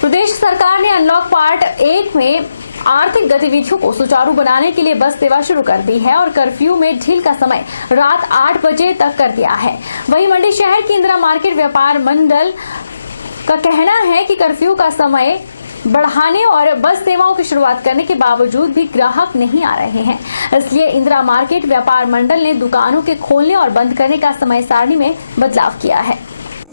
प्रदेश सरकार ने unlock part 1 में आर्थिक गतिविधियों को सुचारू बनाने के लिए बस सेवा शुरू कर दी है और कर्फ्यू में ढील का समय रात 8 बजे तक कर दिया है। वहीं मंडी शहर की इंदिरा मार्केट व्यापार मंडल का कहना है कि कर्फ्यू का समय बढ़ाने और बस सेवाओं की शुरुआत करने के बावजूद भी ग्राहक नहीं आ रहे हैं। इसलिए इंदिरा मार्केट व्यापार मंडल ने दुकानों के खोलने और बंद करने का समय सारणी में बदलाव किया है।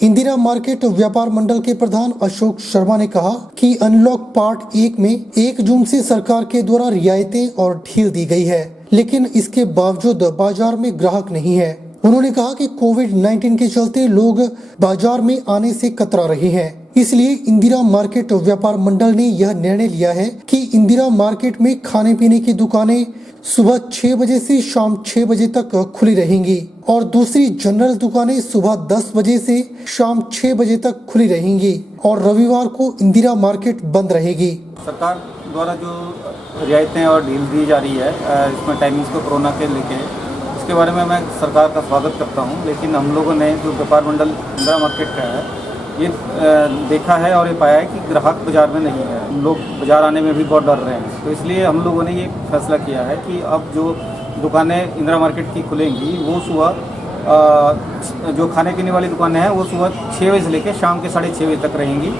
इंदिरा मार्केट व्यापार मंडल के प्रधान अशोक शर्मा ने कहा कि अनलॉक पार्ट 1 में 1 जून से सरकार के द्वारा रियायतें और ढील दी गई है, लेकिन इसके बावजूद बाजार में ग्राहक नहीं है। उन्होंने कहा कि कोविड-19 के चलते लोग बाजार में आने से कतरा रहे हैं, इसलिए इंदिरा मार्केट व्यापार मंडल ने यह निर्णय लिया है कि इंदिरा मार्केट में खाने पीने की दुकानें सुबह 6 बजे से शाम 6 बजे तक खुली रहेंगी और दूसरी जनरल दुकानें सुबह 10 बजे से शाम 6 बजे तक खुली रहेंगी और रविवार को इंदिरा मार्केट बंद रहेगी। सरकार द्वारा जो रियायतें और डील दी जा रही है इसमें टाइमिंग्स को कोरोना के लेके, इसके बारे में मैं सरकार का स्वागत करता हूं। लेकिन हम लोगों ने जो व्यापार मंडल इंदिरा मार्केट का है ये देखा है और ये पाया है कि ग्राहक बाज़ार में नहीं है, लोग बाज़ार आने में भी बहुत डर रहे हैं। तो इसलिए हम लोगों ने ये फैसला किया है कि अब जो दुकानें इंदिरा मार्केट की खुलेंगी वो सुबह जो खाने पीने वाली दुकानें हैं वो सुबह 6 बजे से लेकर शाम के 6:30 बजे तक रहेंगी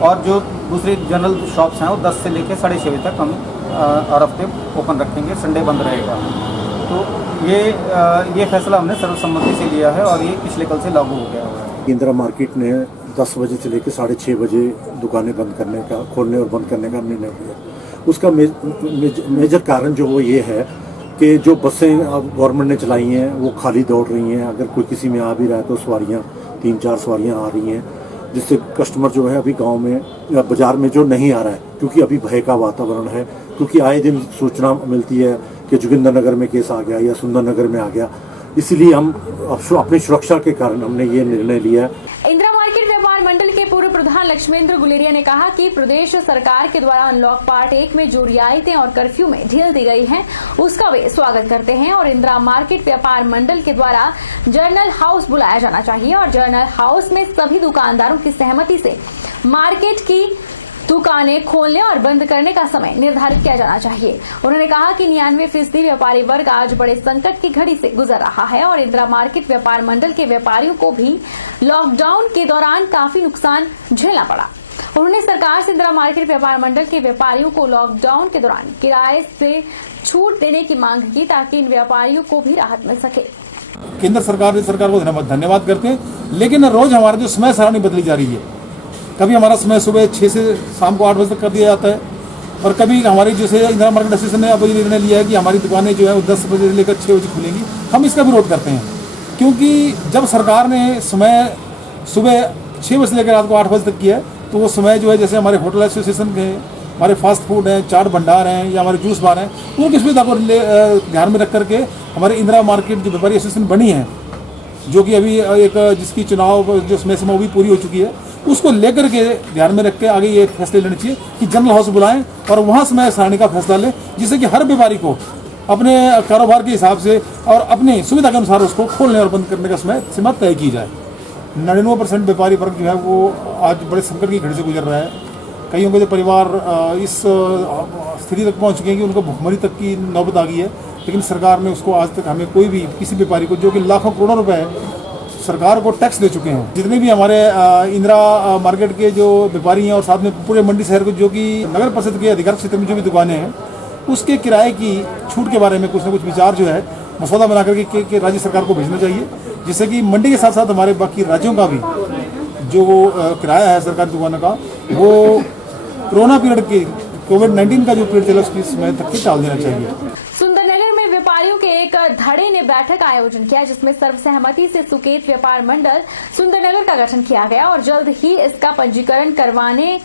और जो दूसरी जनरल शॉप्स हैं वो 10 से लेकर 6:30 बजे तक हम हर हफ्ते ओपन रखेंगे, संडे बंद रहेगा। तो ये फैसला हमने सर्वसम्मति से लिया है और ये पिछले कल से लागू हो गया है। इंदिरा मार्केट ने 10 बजे से लेकर 6:30 बजे दुकानें बंद करने का, खोलने और बंद करने का निर्णय लिया। उसका मेजर कारण जो वो ये है कि जो बसें अब गवर्नमेंट ने चलाई हैं वो खाली दौड़ रही हैं। अगर कोई किसी में आ भी रहा है तो सवारियाँ 3-4 सवारियाँ आ रही हैं, जिससे कस्टमर जो है अभी गांव में या बाजार में जो नहीं आ रहा है, क्योंकि अभी भय का वातावरण है, क्योंकि आए दिन सूचना मिलती है कि जोगिंदर नगर में केस आ गया या सुंदर नगर में आ गया। इसीलिए हम अपनी सुरक्षा के कारण हमने ये निर्णय लिया है। इंदिरा मार्केट व्यापार मंडल के पूर्व प्रधान लक्ष्मेंद्र गुलेरिया ने कहा कि प्रदेश सरकार के द्वारा अनलॉक पार्ट 1 में जो रियायतें और कर्फ्यू में ढील दी गई है उसका वे स्वागत करते हैं और इंदिरा मार्केट व्यापार मंडल के द्वारा जर्नल हाउस बुलाया जाना चाहिए और जर्नल हाउस में सभी दुकानदारों की सहमति से मार्केट की दुकानें खोलने और बंद करने का समय निर्धारित किया जाना चाहिए। उन्होंने कहा कि 99% व्यापारी वर्ग आज बड़े संकट की घड़ी से गुजर रहा है और इंदिरा मार्केट व्यापार मंडल के व्यापारियों को भी लॉकडाउन के दौरान काफी नुकसान झेलना पड़ा। उन्होंने सरकार से इंदिरा मार्केट व्यापार मंडल के व्यापारियों को लॉकडाउन के दौरान किराए से छूट देने की मांग की ताकि इन व्यापारियों को भी राहत मिल सके। केंद्र सरकार को धन्यवाद करते हैं, लेकिन रोज हमारी जो समय सारणी बदली जा रही है। कभी हमारा समय सुबह 6 से शाम को 8 बजे तक कर दिया जाता है और कभी हमारी जैसे इंदिरा मार्केट एसोसिएशन ने अब ये निर्णय लिया है कि हमारी दुकानें जो है वो 10 बजे से लेकर 6 बजे खुलेंगी। हम इसका विरोध करते हैं, क्योंकि जब सरकार ने समय सुबह 6 बजे से लेकर रात को 8 बजे तक किया है तो वो समय जो है जैसे हमारे होटल एसोसिएशन के, हमारे फास्ट फूड हैं, चाट भंडार हैं या हमारे जूस बार हैं, उनकी सुविधा को ध्यान में रख करके हमारी इंदिरा मार्केट जो व्यापारी एसोसिएशन बनी है, जो कि अभी एक जिसकी चुनाव जो समय सीमा भी पूरी हो चुकी है, उसको लेकर के ध्यान में रख के आगे ये फैसले लेने चाहिए कि जनरल हाउस बुलाएं और वहां समय सारणी का फैसला लें, जिससे कि हर व्यापारी को अपने कारोबार के हिसाब से और अपनी सुविधा के अनुसार उसको खोलने और बंद करने का समय सीमा तय की जाए। 99% व्यापारी वर्ग जो है वो आज बड़े संकट की घड़ी से गुजर रहा है। कईयों के परिवार इस स्थिति तक पहुँच चुके हैं कि उनको भुखमरी तक की नौबत आ गई है, लेकिन सरकार ने उसको आज तक हमें कोई भी किसी व्यापारी को, जो कि लाखों करोड़ों रुपए सरकार को टैक्स दे चुके हैं, जितने भी हमारे इंदिरा मार्केट के जो व्यापारी हैं और साथ में पूरे मंडी शहर को जो कि नगर परिषद के अधिकार क्षेत्र में जो भी दुकानें हैं उसके किराए की छूट के बारे में कुछ ना कुछ विचार जो है मसौदा बना करके राज्य सरकार को भेजना चाहिए, जिससे कि मंडी के साथ साथ हमारे बाकी राज्यों का भी जो किराया है सरकारी दुकानों का वो कोरोना पीरियड के कोविड-19 का जो पीरियड चला उसकी समय तक के टाल देना चाहिए। व्यापारियों के एक धड़े ने बैठक आयोजन किया जिसमें सर्वसहमति से सुकेत व्यापार मंडल सुंदरनगर का गठन किया गया और जल्द ही इसका पंजीकरण करवाने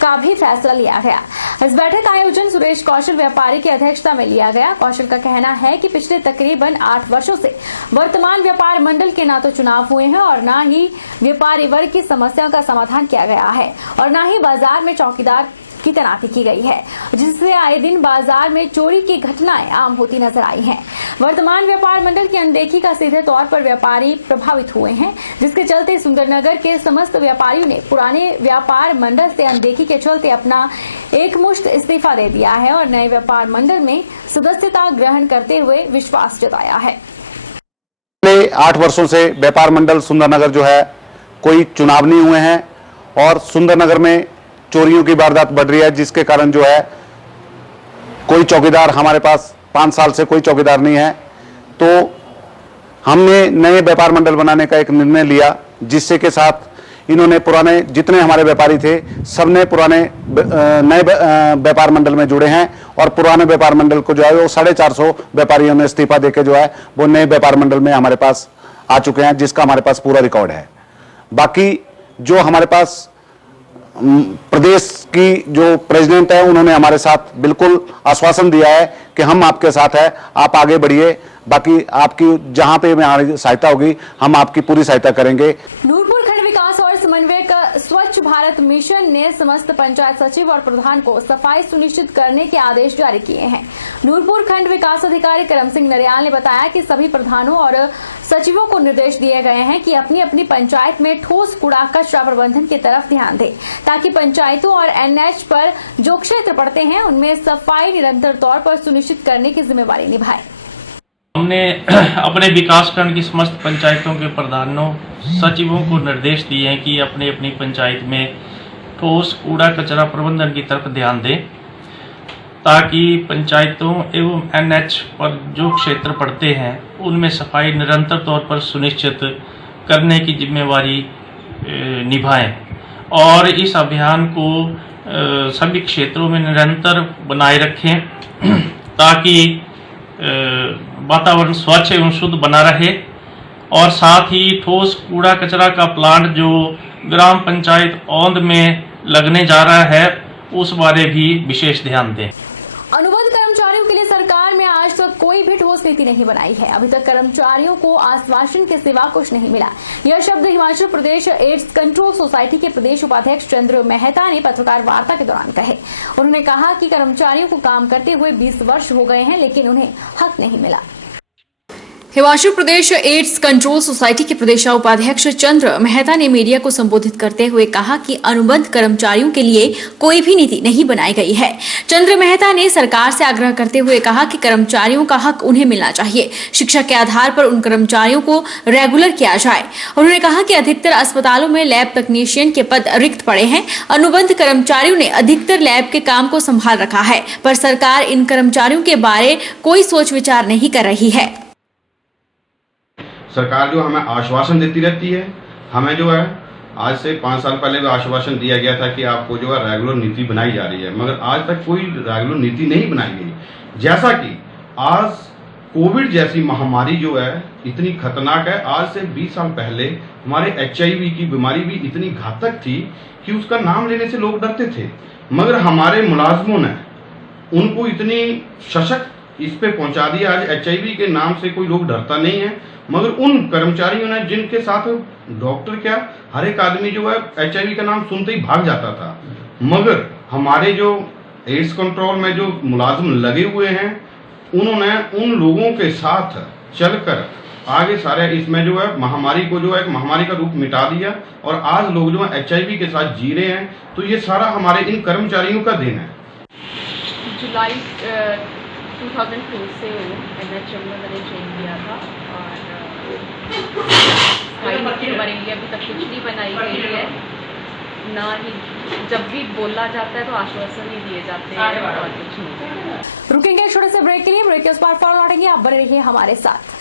का भी फैसला लिया गया। इस बैठक का आयोजन सुरेश कौशल व्यापारी की अध्यक्षता में लिया गया। कौशल का कहना है कि पिछले तकरीबन 8 वर्षों से वर्तमान व्यापार मंडल के ना तो चुनाव हुए हैं और ना ही व्यापारी वर्ग की समस्याओं का समाधान किया गया है और ना ही बाजार में चौकीदार की तैनाती की गई है, जिससे आए दिन बाजार में चोरी की घटनाएं आम होती नजर आई हैं। वर्तमान व्यापार मंडल की अनदेखी का सीधे तौर पर व्यापारी प्रभावित हुए हैं, जिसके चलते सुंदरनगर के समस्त व्यापारियों ने पुराने व्यापार मंडल से अनदेखी के चलते अपना एकमुश्त इस्तीफा दे दिया है और नए व्यापार मंडल में सदस्यता ग्रहण करते हुए विश्वास जताया है। 8 वर्षों से व्यापार मंडल सुंदरनगर जो है कोई चुनाव नहीं हुए हैं और सुंदरनगर में चोरियों की वारदात बढ़ रही है, जिसके कारण जो है कोई चौकीदार हमारे पास 5 साल से कोई चौकीदार नहीं है। तो हमने नए व्यापार मंडल बनाने का एक निर्णय लिया, जिससे के साथ इन्होंने पुराने जितने हमारे व्यापारी थे सबने पुराने नए व्यापार मंडल में जुड़े हैं और पुराने व्यापार मंडल को जो है वो 450 व्यापारियों ने इस्तीफा देके जो है वो नए व्यापार मंडल में हमारे पास आ चुके हैं, जिसका हमारे पास पूरा रिकॉर्ड है। बाकी जो हमारे पास प्रदेश की जो प्रेसिडेंट है उन्होंने हमारे साथ बिल्कुल आश्वासन दिया है कि हम आपके साथ हैं, आप आगे बढ़िए, बाकी आपकी जहां पे हमारी सहायता होगी हम आपकी पूरी सहायता करेंगे। नूरपुर खंड विकास और समन्वयक स्वच्छ भारत मिशन ने समस्त पंचायत सचिव और प्रधान को सफाई सुनिश्चित करने के आदेश जारी किए हैं। नूरपुर खंड विकास अधिकारी करम सिंह नरियाल ने बताया कि सभी प्रधानों और सचिवों को निर्देश दिए गए हैं कि अपनी अपनी पंचायत में ठोस कूड़ा कचरा प्रबंधन की तरफ ध्यान दें, ताकि पंचायतों और एनएच पर जो क्षेत्र पड़ते हैं उनमें सफाई निरंतर तौर पर सुनिश्चित करने की जिम्मेवारी निभाए। हमने अपने विकासखंड की समस्त पंचायतों के प्रधानों सचिवों को निर्देश दिए हैं कि अपने अपनी पंचायत में ठोस कूड़ा कचरा प्रबंधन की तरफ ध्यान दें, ताकि पंचायतों एवं एनएच पर जो क्षेत्र पड़ते हैं उनमें सफाई निरंतर तौर पर सुनिश्चित करने की जिम्मेवारी निभाएं और इस अभियान को सभी क्षेत्रों में निरंतर बनाए रखें, ताकि वातावरण स्वच्छ एवं शुद्ध बना रहे। और साथ ही ठोस कूड़ा कचरा का प्लांट जो ग्राम पंचायत औंध में लगने जा रहा है उस बारे भी विशेष ध्यान दें। अनुबंध कर्मचारियों के लिए सरकार में आज तक कोई भी ठोस नीति नहीं बनाई है। अभी तक कर्मचारियों को आश्वासन के सिवा कुछ नहीं मिला। यह शब्द Himachal Pradesh AIDS control society के प्रदेश उपाध्यक्ष चंद्र मेहता ने पत्रकार वार्ता के दौरान कहे। उन्होंने कहा कि कर्मचारियों को काम करते हुए 20 वर्ष हो गए हैं, लेकिन उन्हें हक नहीं मिला। Himachal Pradesh AIDS control society के प्रदेश उपाध्यक्ष चंद्र मेहता ने मीडिया को संबोधित करते हुए कहा कि अनुबंध कर्मचारियों के लिए कोई भी नीति नहीं बनाई गई है। चंद्र मेहता ने सरकार से आग्रह करते हुए कहा कि कर्मचारियों का हक उन्हें मिलना चाहिए। शिक्षा के आधार पर उन कर्मचारियों को रेगुलर किया जाए। उन्होंने कहा कि अधिकतर अस्पतालों में लैब तकनीशियन के पद रिक्त पड़े हैं। अनुबंध कर्मचारियों ने अधिकतर लैब के काम को संभाल रखा है, पर सरकार इन कर्मचारियों के बारे कोई सोच विचार नहीं कर रही है। सरकार जो हमें आश्वासन देती रहती है, हमें जो है आज से 5 साल पहले भी आश्वासन दिया गया था कि आपको जो है रेगुलर नीति बनाई जा रही है, मगर आज तक कोई रेगुलर नीति नहीं बनाई गई। जैसा कि आज कोविड जैसी महामारी जो है इतनी खतरनाक है, आज से 20 साल पहले हमारे HIV की बीमारी भी इतनी घातक थी कि उसका नाम लेने से लोग डरते थे, मगर हमारे मुलाजमों ने उनको इतनी सशक्त इस पे पहुंचा दिया। आज HIV के नाम से कोई लोग डरता नहीं है, मगर उन कर्मचारियों ने जिनके साथ डॉक्टर क्या हर एक आदमी जो है HIV का नाम सुनते ही भाग जाता था, मगर हमारे जो एड्स कंट्रोल में जो मुलाजिम लगे हुए हैं उन्होंने उन लोगों के साथ चलकर आगे सारे इसमें जो है महामारी को जो है एक महामारी का रूप मिटा दिया और आज लोग जो है HIV के साथ जी रहे हैं। तो ये सारा हमारे इन कर्मचारियों का देन है। जुलाई 2002 से NHM में मैंने ज्वाइन किया था और हमारे लिए अभी तक कुछ नहीं बनाई गई है, ना ही जब भी बोला जाता है तो आश्वासन ही दिए जाते हैं और कुछ नहीं। रुकेंगे छोटे से ब्रेक के लिए, ब्रेक के उस पार लौटेंगे। आप बने रहिए हमारे साथ।